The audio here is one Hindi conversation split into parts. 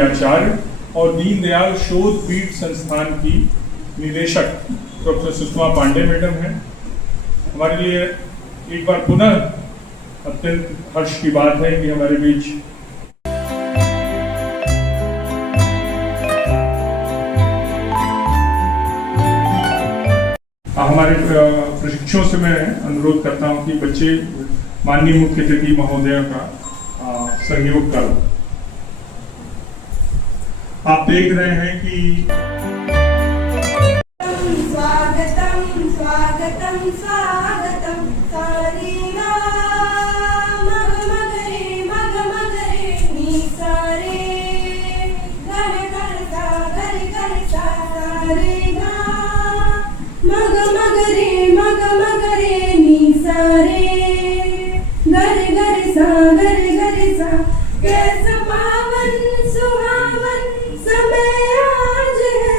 आचार्य और दीनदयाल शोध पीठ संस्थान की निदेशक प्रोफेसर सुषमा पांडे मैडम हैं। हमारे लिए एक बार पुनः अत्यंत हर्ष की बात है कि हमारे बीच हमारे प्रशिक्षुओं से मैं अनुरोध करता हूं कि बच्चे माननीय मुख्य अतिथि महोदय का सहयोग करो। आप देख रहे हैं कि स्वागतम स्वागतम स्वागतम सारेगा मग मग रे नी सारे घर घर सा सारेगा मग रे नी सारे घर सा कैसा पावन सुहावन समय आज है।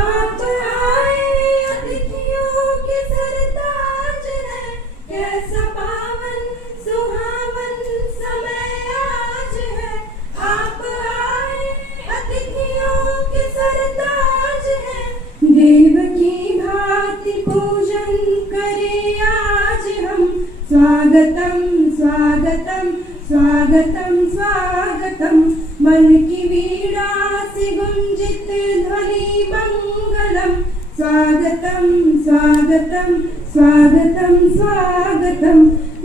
आप आए अतिथियों के सरताज है। कैसा पावन सुहावन समय आज है। आप आए अतिथियों के सरताज है। देव की भांति पूजन करे आज हम। स्वागतम स्वागतम स्वागतम स्वागतम मन की वीणा से गुंजित ध्वनि मंगलम। स्वागतम स्वागतम स्वागतम स्वागतम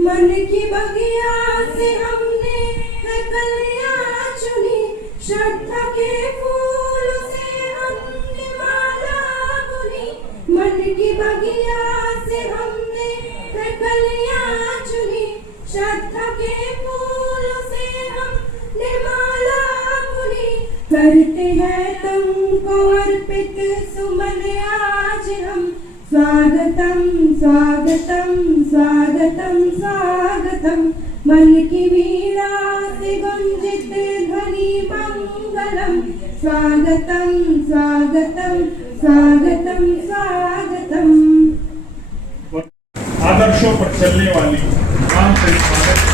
मन की बगिया से हमने है कलियां चुनी। श्रद्धा के फूल से हमने माला बुनी। मन की बगिया से हमने है कलियां चुनी। श्रद्धा के फूल से हमने माला बुनी। करते हैं तुमको अर्पित सुमन आज हम। स्वागतम स्वागतम स्वागतम स्वागतम मन की वीणा से गुंजित ध्वनि मंगलम। स्वागतम स्वागतम स्वागतम स्वागतम। आदर्शों पर चलने वाली राम चरितमानस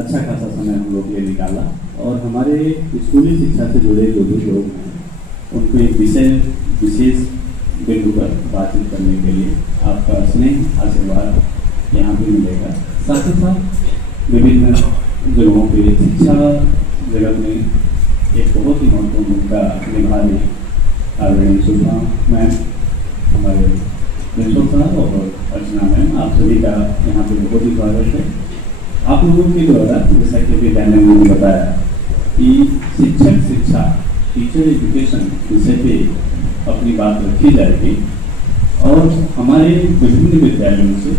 अच्छा खासा समय हम लोग ये निकाला और हमारे स्कूली शिक्षा से जुड़े जो भी लोग हैं उनको एक विशेष बिंदु पर बातचीत करने के लिए आपका स्नेह आशीर्वाद यहाँ पे मिलेगा। साथ ही साथ विभिन्न जगहों पे शिक्षा जगत में एक बहुत ही महत्वपूर्ण भूमिका निभा रही आदरणीय सुषमा मैम, हमारे प्रिंसिपल साहब और अर्चना मैम, आप सभी का यहाँ पे बहुत ही स्वागत है। आप लोगों के द्वारा जैसा कि अभी मैंने बताया कि शिक्षक शिक्षा टीचर एजुकेशन विषय पे अपनी बात रखी जाएगी और हमारे विभिन्न विद्यालयों से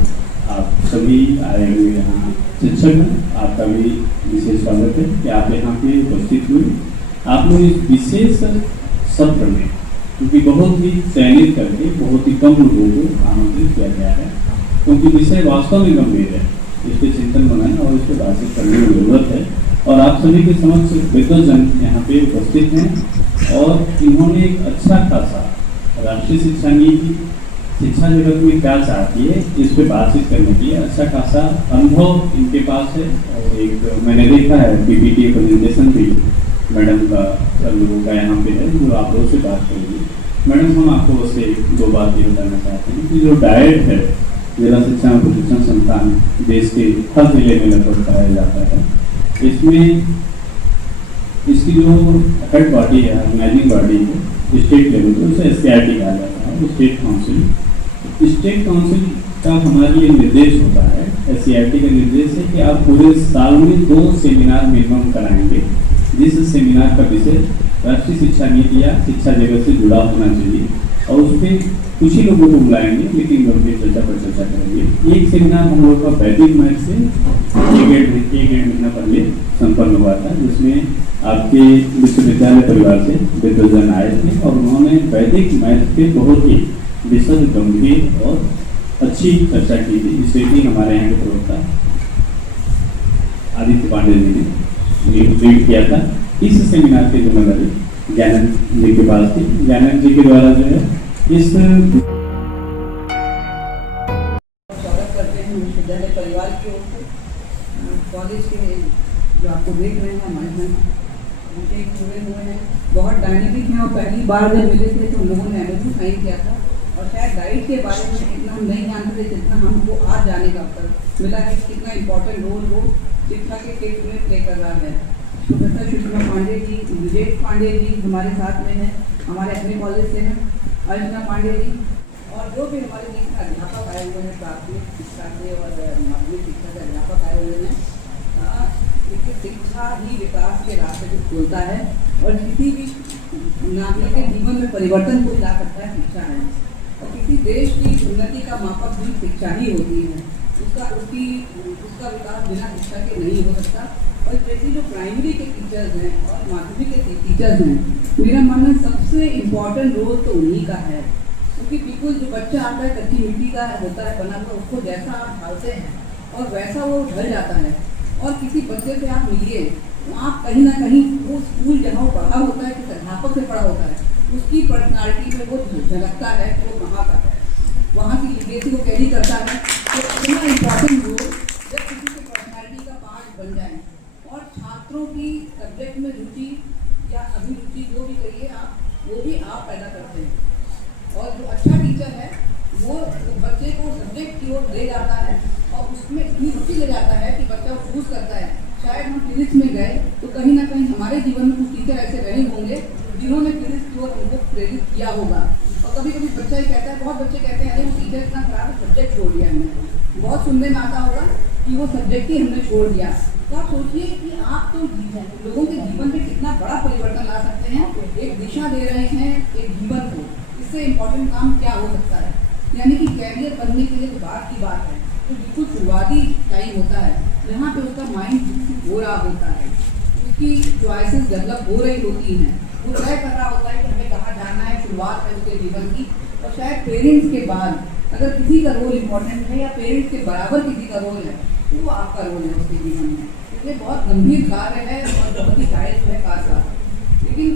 आप सभी आए हुए यहाँ शिक्षक हैं, आपका भी विशेष स्वागत है कि आप यहाँ पे उपस्थित हुए। आप लोग इस विशेष सत्र में क्योंकि बहुत ही चयनित करके बहुत ही कम लोगों को आमंत्रित किया गया है क्योंकि विषय वास्तव में गंभीर है, इस पर चिंतन बनाना और इस पर बातचीत करने की जरूरत है। और आप सभी के समक्ष विद्वजन यहाँ पे उपस्थित हैं और इन्होंने एक अच्छा खासा राष्ट्रीय शिक्षा नीति शिक्षा जगत में क्या चाहती है इस पे बातचीत करने के लिए अच्छा खासा अनुभव इनके पास है। और एक मैंने देखा है पीपीटी प्रेजेंटेशन भी मैडम का लोगों का यहाँ पे है जो आप लोगों से बात करेंगे। मैडम हम आपको बस एक दो बात ये बताना चाहते हैं कि जो डायट है जिला शिक्षा और प्रशिक्षण संस्थान देश के हर जिले में लगभग कराया जाता है, इसमें इसकी जो हेड बॉडी है ऑर्गेनाइजिंग बॉडी है स्टेट लेवल पर उसे SCRT कहा जाता है, स्टेट काउंसिल का हमारे लिए निर्देश होता है SCRT का निर्देश है कि आप पूरे साल में 2 सेमिनार मिनिमम कराएंगे, जिस सेमिनार का विषय राष्ट्रीय शिक्षा नीति या शिक्षा जगत से जुड़ा होना चाहिए, और उसमें कुछ ही लोगों को बुलाएंगे लेकिन गंभीर चर्चा पर चर्चा करेंगे। एक सेमिनार हम लोग का वैदिक मैथ से एक डेढ़ महीना पहले संपन्न हुआ था, जिसमें आपके विश्वविद्यालय परिवार से विद्वजन आए थे और उन्होंने वैदिक मैथ पे बहुत ही विशद, गंभीर और अच्छी चर्चा की थी, जिससे कि हमारे यहाँ के प्रवक्ता आदित्य पांडे जी ने लीड किया था। इस सेमिनार की जिम्मेदारी ज्ञानंद जी के पास थी। ज्ञानंद जी के द्वारा जो है इस स्वागत करते हैं विश्वविद्यालय परिवार की ओर से। कॉलेज के जो आपको देख रहे हैं मैनेजमेंट उनके जुड़े हुए हैं, बहुत डायनेमिक हैं और पहली बार जब मिले थे तो लोगों ने एमएससी साइन किया था और शायद डाइट के बारे में इतना हम नहीं जानते थे जितना हमको आज जाने का अवसर मिला है, कितना इम्पोर्टेंट रोल वो शिक्षा के क्षेत्र में प्ले कर रहा है। प्रोफेसर सुषमा पांडे जी, विजय पांडे जी हमारे साथ में हैं, हमारे अपने कॉलेज से हैं, अर्चना पांडे जी, और जो भी हमारे बीच में अध्यापक आए हुए हैं, प्राथमिक शिक्षा के और माध्यमिक शिक्षा के अध्यापक आए हुए हैं। क्योंकि शिक्षा ही विकास के रास्ते को खोलता है और किसी भी नागरिक के जीवन में परिवर्तन को ला सकता है शिक्षा है, और किसी देश की उन्नति का मापक भी शिक्षा ही होती है। उसका विकास बिना शिक्षा के नहीं हो सकता। और जैसे जो प्राइमरी के टीचर्स हैं और माध्यमिक के टीचर्स हैं, मेरा मानना सबसे इम्पोर्टेंट रोल तो उन्हीं का है, क्योंकि बिल्कुल जो बच्चा आता है कच्ची मिट्टी का होता है बना हुआ, उसको जैसा आप ढालते हैं और वैसा वो ढल जाता है। और किसी बच्चे से आप मिलिए तो आप कहीं ना कहीं वो स्कूल जहाँ वो पढ़ा होता है, किस अध्यापक से पढ़ा होता है, उसकी पर्सनालिटी में वो झलकता है कि वो कहाँ का है, वहाँ की लिटरेसी को कैरी करता है। तो इतना इम्पोर्टेंट रोल जब किसी की पर्सनालिटी का पार्ट बन जाए और छात्रों की सब्जेक्ट में रुचि या अभिरुचि जो भी करिए आप, वो भी आप पैदा करते हैं। और जो अच्छा टीचर है वो बच्चे को सब्जेक्ट की ओर ले जाता है और उसमें इतनी रुचि ले जाता है कि बच्चा चूज करता है। शायद हम फिजिक्स में गए तो कहीं ना कहीं हमारे जीवन में कुछ टीचर ऐसे रहे होंगे जिन्होंने फिजिक्स की ओर हमको प्रेरित किया होगा। और कभी कभी बच्चा ही कहता है, बहुत बच्चे कहते हैं अरे वो टीचर इतना खराब सब्जेक्ट छोड़ दिया हमने। बहुत सुनने में आता होगा कि वो सब्जेक्ट ही हमने छोड़ दिया। तो आप सोचिए कि आप तो लोगों के जीवन में कितना बड़ा परिवर्तन ला सकते हैं, एक दिशा दे रहे हैं एक जीवन को। इससे इम्पोर्टेंट काम क्या हो सकता है? यानी कि कैरियर बनने के लिए तो बात की बात है, तो बिल्कुल शुरुआती टाइम होता है जहाँ पे उसका माइंड हो रहा होता है, उसकी चॉइसेस डेवलप हो रही होती हैं, वो तय कर रहा होता है कि हमें कहाँ जाना है, शुरुआत है उसके जीवन की। और शायद पेरेंट्स के बाद अगर किसी का रोल इम्पोर्टेंट है या पेरेंट्स के बराबर किसी का रोल है तो वो आपका रोल है उसके जीवन में। इसलिए बहुत गंभीर कार्य है और बहुत ही जायज़ है कार्य। लेकिन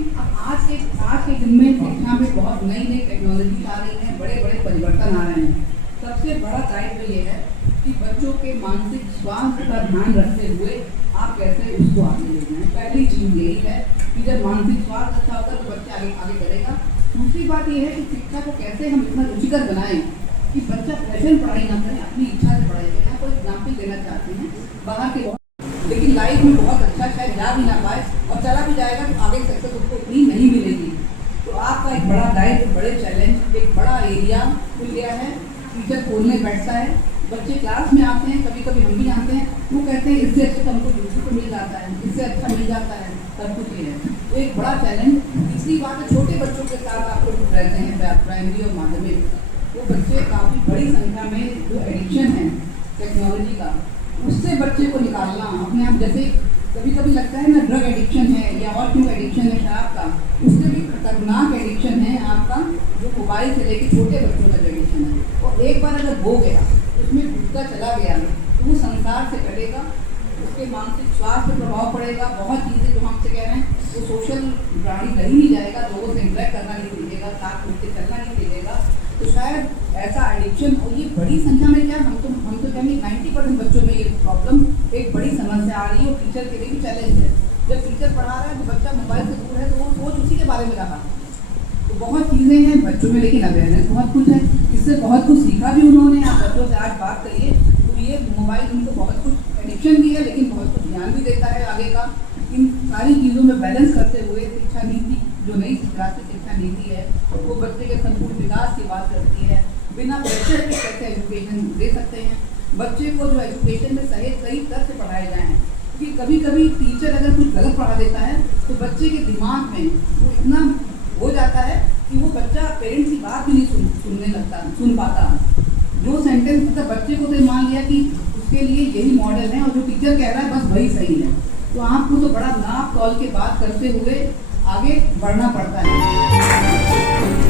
आज के दिन में शिक्षा में बहुत नई नई टेक्नोलॉजी आ रही है, बड़े बड़े परिवर्तन आ रहे हैं। सबसे बड़ा दायित्व ये है कि बच्चों के मानसिक स्वास्थ्य का ध्यान रखते हुए आप कैसे उसको आगे ले जाएं। पहली चीज़ यही है कि जब मानसिक स्वास्थ्य अच्छा होगा तो बच्चा आगे करेगा। दूसरी बात यह है कि शिक्षा को कैसे हम इतना रुचिकर बनाएं कि बच्चा प्रेशर पढ़ाई ना करें, अपनी इच्छा से पढ़ाई करें। आपको एग्जाम्पल देना चाहते हैं बाहर के, लेकिन लाइफ में बहुत अच्छा शायद जा भी ना पाए और चला भी जाएगा तो आगे सक्सेस उसको इतनी नहीं मिलेगी। तो आपका एक बड़ा दायित्व, बड़े चैलेंज, एक बड़ा एरिया खुल गया है। टीचर खोलने बैठता है, बच्चे क्लास में आते हैं, कभी कभी हम भी जानते हैं, वो कहते हैं इससे अच्छा तो हमको यूट्यूब पर मिल जाता है, इससे अच्छा मिल जाता है, सब कुछ ये है। तो एक बड़ा चैलेंज। तीसरी बात है छोटे बच्चों के साथ आप लोग रहते हैं प्राइमरी और माध्यमिक, वो बच्चे काफ़ी बड़ी संख्या में जो एडिक्शन है टेक्नोलॉजी का, उससे बच्चे को निकालना अपने आप। जैसे कभी कभी लगता है ना ड्रग एडिक्शन है या और क्यों एडिक्शन है शराब का, उससे भी खतरनाक एडिक्शन है आपका जो मोबाइल से लेके छोटे बच्चों का एडिक्शन है। और एक बार अगर हो गया उसमें घुसता चला गया तो वो संसार से कटेगा, उसके मानसिक स्वास्थ्य पर प्रभाव पड़ेगा। बहुत चीज़ें जो हमसे कह रहे हैं, वो सोशल प्राणी रह नहीं जाएगा, लोगों से इंटरेक्ट करना नहीं सीखेगा, साथ मिलकर चलना नहीं सीखेगा। तो शायद ऐसा एडिक्शन, और ये बड़ी संख्या में क्या हम तो कहेंगे 90% बच्चों में ये प्रॉब्लम एक बड़ी समस्या आ रही है और टीचर के लिए भी चैलेंज है। जब टीचर पढ़ा रहा है तो बच्चा मोबाइल से दूर है तो वो सोच उसी के बारे में रहा। तो बहुत चीज़ें हैं बच्चों में, लेकिन अवेयरनेस बहुत कुछ है, इससे बहुत कुछ सीखा भी उन्होंने। आप बच्चों से आज बात करिए तो ये मोबाइल उनको बहुत कुछ एडिक्शन भी है लेकिन बहुत कुछ ज्ञान भी देता है आगे का। इन सारी चीज़ों में बैलेंस करते हुए शिक्षा नीति, जो नई राष्ट्रीय शिक्षा नीति है, वो बच्चे के संपूर्ण विकास की बात करती है। बिना प्रेशर के कैसे एजुकेशन दे सकते हैं, बच्चे को जो एजुकेशन में सही तथ्य पढ़ाए जाएं, क्योंकि कभी कभी टीचर अगर कुछ गलत पढ़ा देता है तो बच्चे के दिमाग में वो इतना हो जाता है कि वो बच्चा पेरेंट्स की बात भी नहीं सुन पाता। जो सेंटेंस था बच्चे को तो मान लिया कि उसके लिए यही मॉडल है और जो टीचर कह रहा है बस वही सही है। तो आपको तो बड़ा नाप तौल के बात करते हुए आगे बढ़ना पड़ता है।